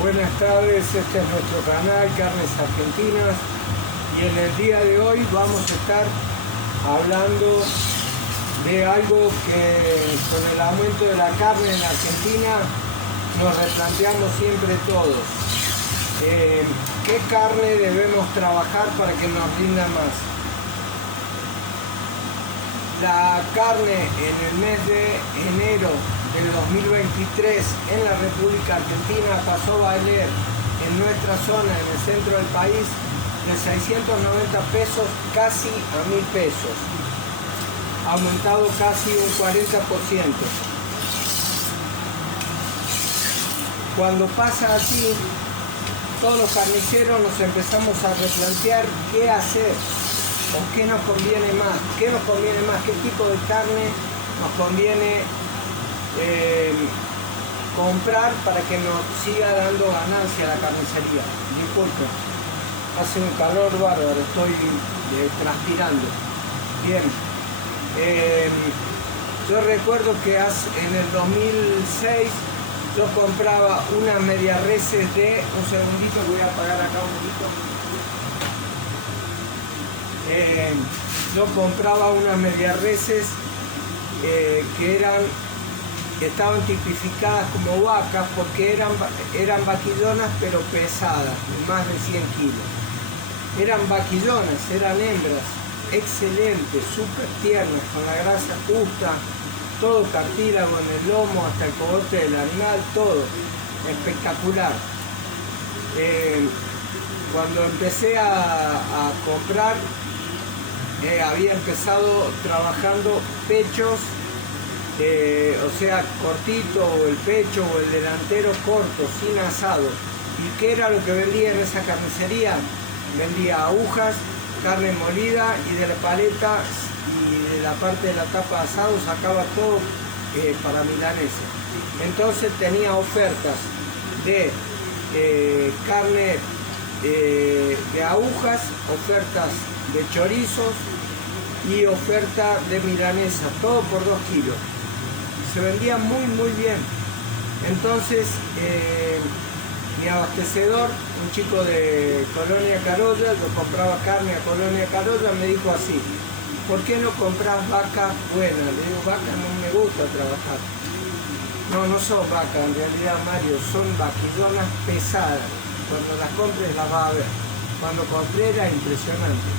Buenas tardes, este es nuestro canal Carnes Argentinas y en el día de hoy vamos a estar hablando de algo que con el aumento de la carne en Argentina nos replanteamos siempre todos. ¿Qué carne debemos trabajar para que nos rinda más? La carne en el mes de enero del 2023 en la República Argentina pasó a valer en nuestra zona, en el centro del país, de 690 pesos casi a 1.000 pesos, aumentado casi un 40%. Cuando pasa así, todos los carniceros nos empezamos a replantear qué hacer o qué nos conviene más, qué tipo de carne nos conviene comprar para que nos siga dando ganancia la carnicería. Disculpe, hace un calor bárbaro, estoy transpirando. Bien, yo recuerdo que en el 2006 yo compraba unas media reses de, un segundito que voy a apagar acá un poquito. Yo compraba unas media reses que estaban tipificadas como vacas porque eran vaquillonas pero pesadas, más de 100 kilos. Eran vaquillonas, eran hembras, excelentes, súper tiernas, con la grasa justa, todo cartílago en el lomo, hasta el cogote del animal, todo espectacular. Cuando empecé a comprar, había empezado trabajando pechos, o sea, cortito, o el pecho o el delantero corto, sin asado. ¿Y qué era lo que vendía en esa carnicería? Vendía agujas, carne molida, y de la paleta y de la parte de la tapa de asado sacaba todo para milanesa. Entonces tenía ofertas de carne de agujas, ofertas de chorizos y oferta de milanesa, todo por 2 kilos. Se vendía muy bien. Entonces mi abastecedor, un chico de Colonia Carolla, yo compraba carne a Colonia Carolla, me dijo así: ¿por qué no compras vacas buenas? Le digo, vacas no me gusta trabajar. No son vacas, en realidad, Mario, son vaquillonas pesadas. Cuando las compres las vas a ver. Cuando compré era impresionante.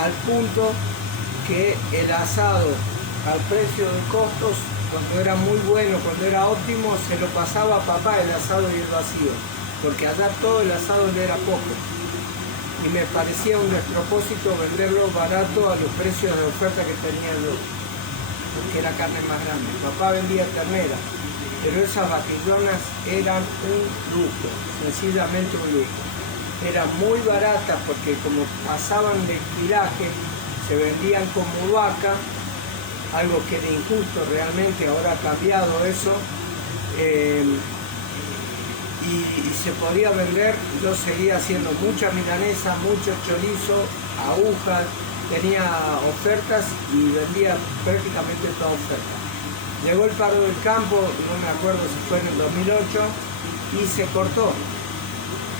Al punto que el asado, al precio de costos, cuando era muy bueno, cuando era óptimo, se lo pasaba a papá el asado y el vacío, porque allá todo el asado le era poco. Y me parecía un despropósito venderlo barato a los precios de oferta que tenía yo, porque era carne más grande. Papá vendía ternera, pero esas vaquillonas eran un lujo, sencillamente un lujo. Eran muy baratas porque como pasaban de estilaje, se vendían como vaca, algo que era injusto realmente, ahora ha cambiado eso, y se podía vender. Yo seguía haciendo mucha milanesa, mucho chorizo, agujas, tenía ofertas y vendía prácticamente toda oferta. Llegó el paro del campo, no me acuerdo si fue en el 2008, y se cortó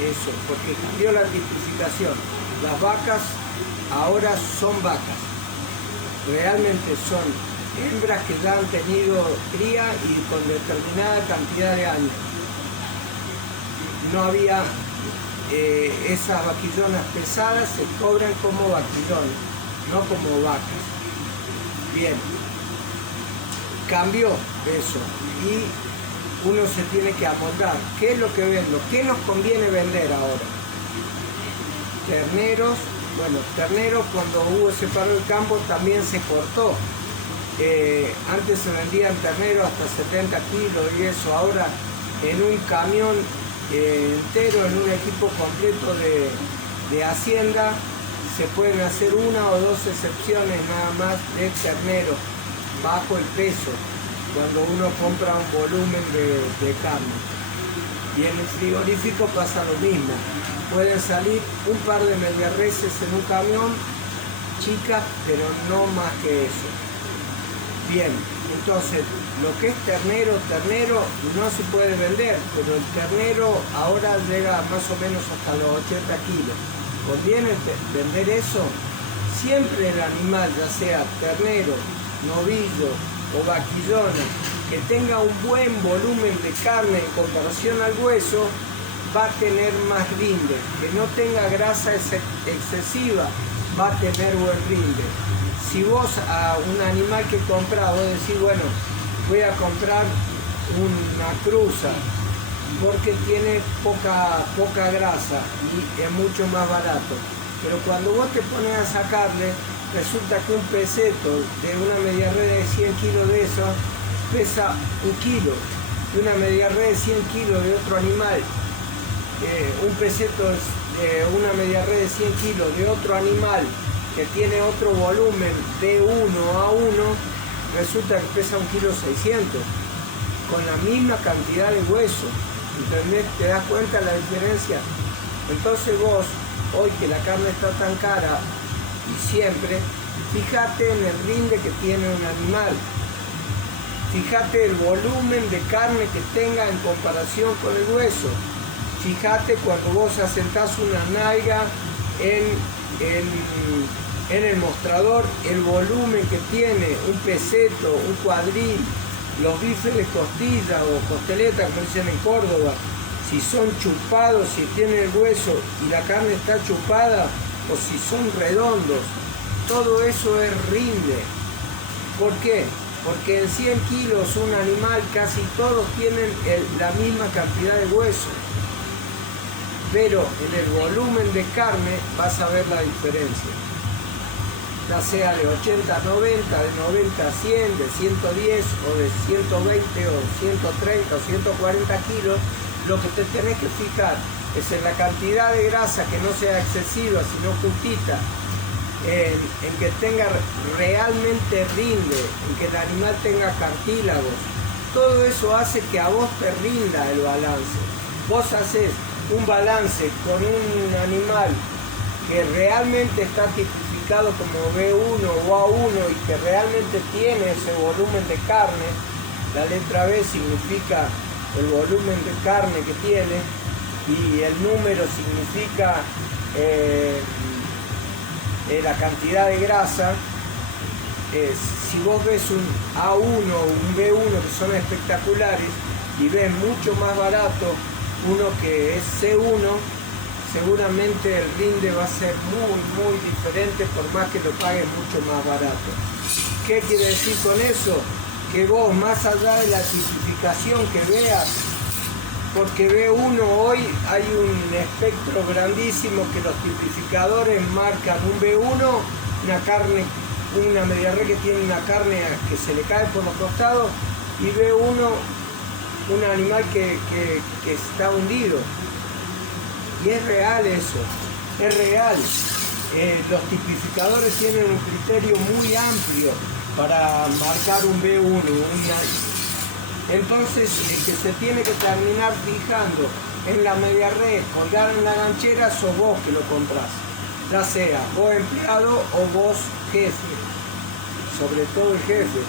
eso, porque cambió la tipificación. Las vacas ahora son vacas, realmente son hembras que ya han tenido cría y con determinada cantidad de años. No había esas vaquillonas pesadas, se cobran como vaquillones, no como vacas. Bien, cambió eso y uno se tiene que amoldar. ¿Qué es lo que vendo? ¿Qué nos conviene vender ahora? Terneros. Bueno, terneros, cuando hubo ese paro del campo también se cortó. Antes se vendían terneros hasta 70 kilos y eso. Ahora en un camión entero, en un equipo completo de hacienda, se pueden hacer 1 o 2 excepciones nada más de ternero bajo el peso, cuando uno compra un volumen de carne. Y en el frigorífico pasa lo mismo. Pueden salir un par de media reses en un camión, chicas, pero no más que eso. Bien, Entonces, lo que es ternero no se puede vender, pero el ternero ahora llega más o menos hasta los 80 kilos. ¿Conviene vender eso? Siempre el animal, ya sea ternero, novillo o vaquillona, que tenga un buen volumen de carne en comparación al hueso, va a tener más rinde. Que no tenga grasa excesiva, va a tener buen rinde. Si vos a un animal que compras, vos decís, bueno, voy a comprar una cruza porque tiene poca grasa y es mucho más barato. Pero cuando vos te pones a sacarle, resulta que un peseto de una media red de 100 kilos de eso pesa 1 kilo. Y una media red de 100 kilos de otro animal, un peseto de una media red de 100 kilos de otro animal que tiene otro volumen de 1 a 1, resulta que pesa 1,6 kg, con la misma cantidad de hueso. ¿Entendés? ¿Te das cuenta la diferencia? Entonces vos, hoy que la carne está tan cara, y siempre, fíjate en el rinde que tiene un animal. Fíjate el volumen de carne que tenga en comparación con el hueso. Fíjate cuando vos asentás una nalga en el mostrador, el volumen que tiene un peseto, un cuadril, los bifes de costilla o costeleta, como dicen en Córdoba, si son chupados, si tienen el hueso y la carne está chupada, o si son redondos, todo eso es rinde. ¿Por qué? Porque en 100 kilos un animal casi todos tienen la misma cantidad de hueso, pero en el volumen de carne vas a ver la diferencia, ya sea de 80 a 90, de 90 a 100, de 110 o de 120 o 130 o 140 kilos. Lo que te tenés que fijar es en la cantidad de grasa, que no sea excesiva sino justita, en que tenga realmente rinde, en que el animal tenga cartílagos. Todo eso hace que a vos te rinda el balance. Vos haces un balance con un animal que realmente está tipificado como B1 o A1 y que realmente tiene ese volumen de carne. La letra B significa el volumen de carne que tiene y el número significa la cantidad de grasa. Si vos ves un A1 o un B1 que son espectaculares y ves mucho más barato uno que es C1, seguramente el rinde va a ser muy diferente, por más que lo pagues mucho más barato. ¿Qué quiere decir con eso? Que vos, más allá de la tipificación que veas, porque B1 hoy hay un espectro grandísimo que los tipificadores marcan un B1, una media red que tiene una carne que se le cae por los costados, y B1 un animal que está hundido. Y es real eso, es real. Los tipificadores tienen un criterio muy amplio para marcar un B1. Entonces, el que se tiene que terminar fijando en la media red, colgada en la ganchera, sos vos que lo comprás. Ya sea vos empleado o vos jefe, sobre todo el jefe.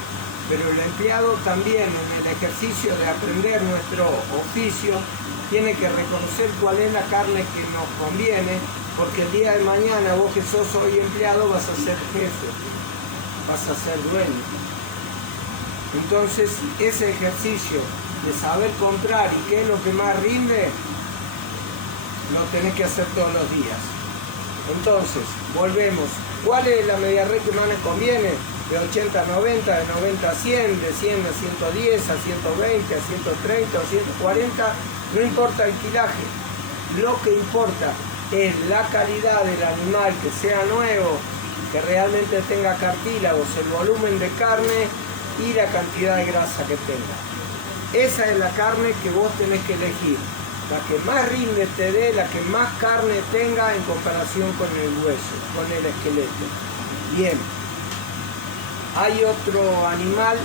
Pero el empleado también, en el ejercicio de aprender nuestro oficio, tiene que reconocer cuál es la carne que nos conviene, porque el día de mañana vos que sos hoy empleado vas a ser jefe, vas a ser dueño. Entonces, ese ejercicio de saber comprar y qué es lo que más rinde, lo tenés que hacer todos los días. Entonces, volvemos. ¿Cuál es la media red que más les conviene? De 80 a 90, de 90 a 100, de 100 a 110, a 120, a 130, a 140, no importa el kilaje. Lo que importa es la calidad del animal, que sea nuevo, que realmente tenga cartílagos, el volumen de carne y la cantidad de grasa que tenga. Esa es la carne que vos tenés que elegir, la que más rinde te dé, la que más carne tenga en comparación con el hueso, con el esqueleto. Bien, hay otro animal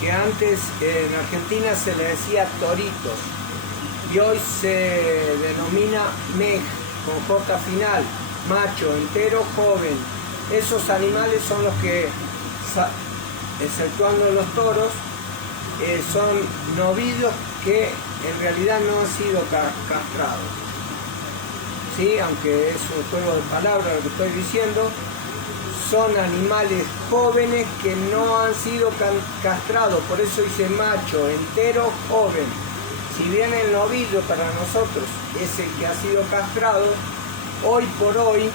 que antes en Argentina se le decía toritos y hoy se denomina mej, con J final, macho, entero, joven. Esos animales son los que, exceptuando los toros, son novillos que en realidad no han sido castrados. ¿Sí? Aunque es un juego de palabras lo que estoy diciendo, son animales jóvenes que no han sido castrados, por eso dice macho, entero, joven. Si bien el novillo para nosotros es el que ha sido castrado, hoy por hoy,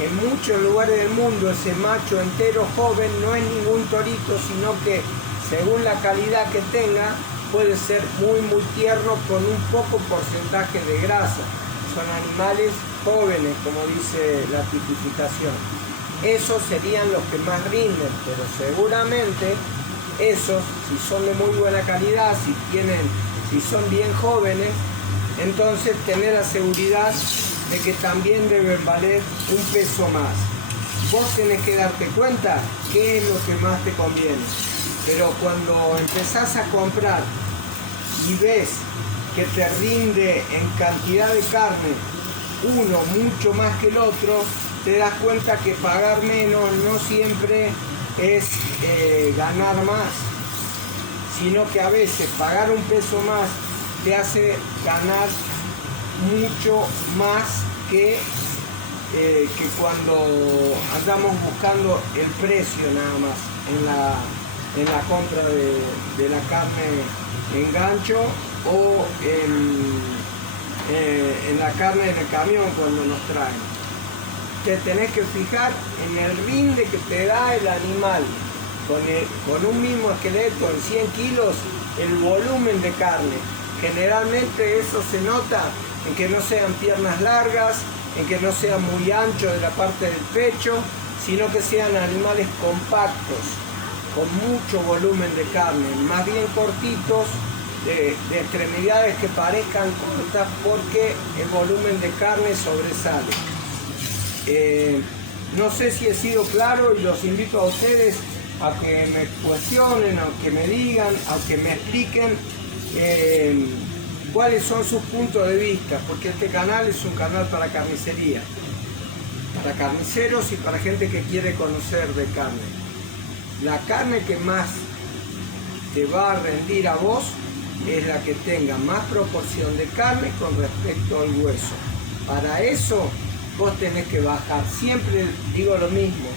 en muchos lugares del mundo, ese macho entero joven no es ningún torito, sino que según la calidad que tenga, puede ser muy tierno con un poco porcentaje de grasa. Son animales jóvenes, como dice la tipificación. Esos serían los que más rinden, pero seguramente esos, si son de muy buena calidad, si son bien jóvenes, entonces tener la seguridad de que también deben valer un peso más. Vos tenés que darte cuenta qué es lo que más te conviene. Pero cuando empezás a comprar y ves que te rinde en cantidad de carne uno mucho más que el otro, te das cuenta que pagar menos no siempre es ganar más, sino que a veces pagar un peso más te hace ganar mucho más que cuando andamos buscando el precio nada más en la compra de la carne en gancho o en la carne en el camión cuando nos traen. Te tenés que fijar en el rinde que te da el animal. Con un mismo esqueleto en 100 kilos, el volumen de carne. Generalmente eso se nota en que no sean piernas largas, en que no sea muy ancho de la parte del pecho, sino que sean animales compactos, con mucho volumen de carne, más bien cortitos, de extremidades que parezcan cortas porque el volumen de carne sobresale. No sé si he sido claro y los invito a ustedes a que me cuestionen, a que me digan, a que me expliquen cuáles son sus puntos de vista, porque este canal es un canal para carnicería, para carniceros y para gente que quiere conocer de carne. La carne que más te va a rendir a vos es la que tenga más proporción de carne con respecto al hueso. Para eso vos tenés que bajar, siempre digo lo mismo,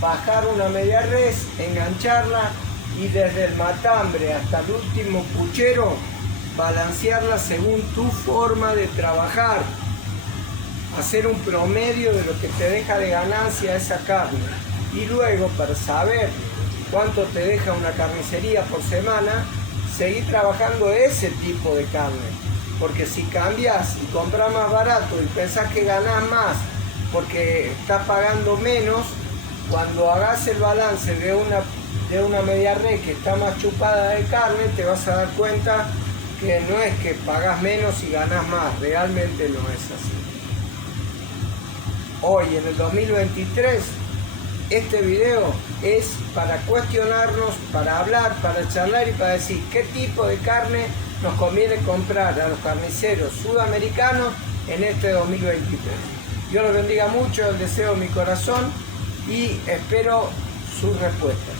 bajar una media res, engancharla y desde el matambre hasta el último puchero balancearla según tu forma de trabajar, hacer un promedio de lo que te deja de ganancia esa carne y luego para saber cuánto te deja una carnicería por semana, seguir trabajando ese tipo de carne, porque si cambias y compras más barato y pensás que ganás más porque estás pagando menos, cuando hagas el balance de una media res que está más chupada de carne, te vas a dar cuenta que no es que pagás menos y ganás más, realmente no es así. Hoy en el 2023 este video es para cuestionarnos, para hablar, para charlar y para decir qué tipo de carne nos conviene comprar a los carniceros sudamericanos en este 2023. Dios los bendiga mucho, el deseo de mi corazón y espero sus respuestas.